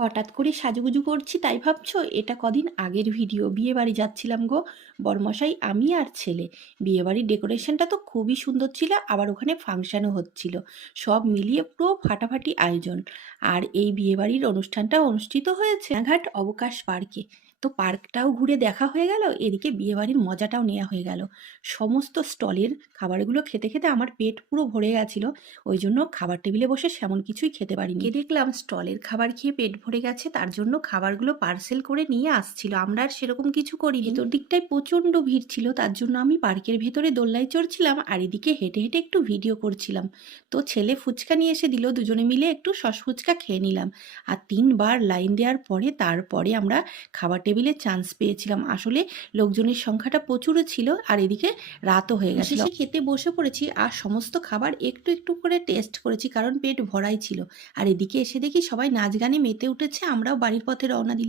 হঠাৎ করে সাজুগুজু করছি তাই ভাবছো? এটা কদিন আগের ভিডিও। বিয়েবাড়ি যাচ্ছিলাম গো, বরমশাই, আমি আর ছেলে। বিয়েবাড়ির ডেকোরেশনটা তো খুবই সুন্দর ছিল, আবার ওখানে ফাংশনও হচ্ছিল। সব মিলিয়ে পুরো ফাটাফাটি আয়োজন। আর এই বিয়েবাড়ির অনুষ্ঠানটা অনুষ্ঠিত হয়েছে ঘাট অবকাশ পার্কে। তো পার্কটাও ঘুরে দেখা হয়ে গেল, এদিকে বিয়েবাড়ির মজাটাও নেওয়া হয়ে গেল। সমস্ত স্টলের খাবারগুলো খেতে খেতে আমার পেট পুরো ভরে গেছিল। ওই জন্য খাবার টেবিলে বসে সেমন কিছুই খেতে পারিনি। দেখলাম স্টলের খাবার খেয়ে পেট ভরে গেছে, তার জন্য খাবারগুলো পার্সেল করে নিয়ে আসছিল। আমরা আর সেরকম কিছু করিনি। ভেতর দিকটায় প্রচণ্ড ভিড় ছিল, তার জন্য আমি পার্কের ভেতরে দোলনায় চড়ছিলাম আর এদিকে হেঁটে হেঁটে একটু ভিডিও করছিলাম। তো ছেলে ফুচকা নিয়ে এসে দিল, দুজনে মিলে একটু সস ফুচকা খেয়ে নিলাম। আর 3বার লাইন দেওয়ার পরে তারপরে আমরা খাবার টেবিলে চান্স পেয়েছিলাম। আসলে লোকজনের সংখ্যাটা প্রচুর ছিল, আর এদিকে রাতও হয়ে গেছে। শেষে খেতে বসে পড়েছি আর সমস্ত খাবার একটু একটু করে টেস্ট করেছি, কারণ পেট ভরাই ছিল। আর এদিকে এসে দেখি সবাই নাচ গানে মেতে উঠেছে, আমরাও বাড়ির পথে রওনা দিলাম।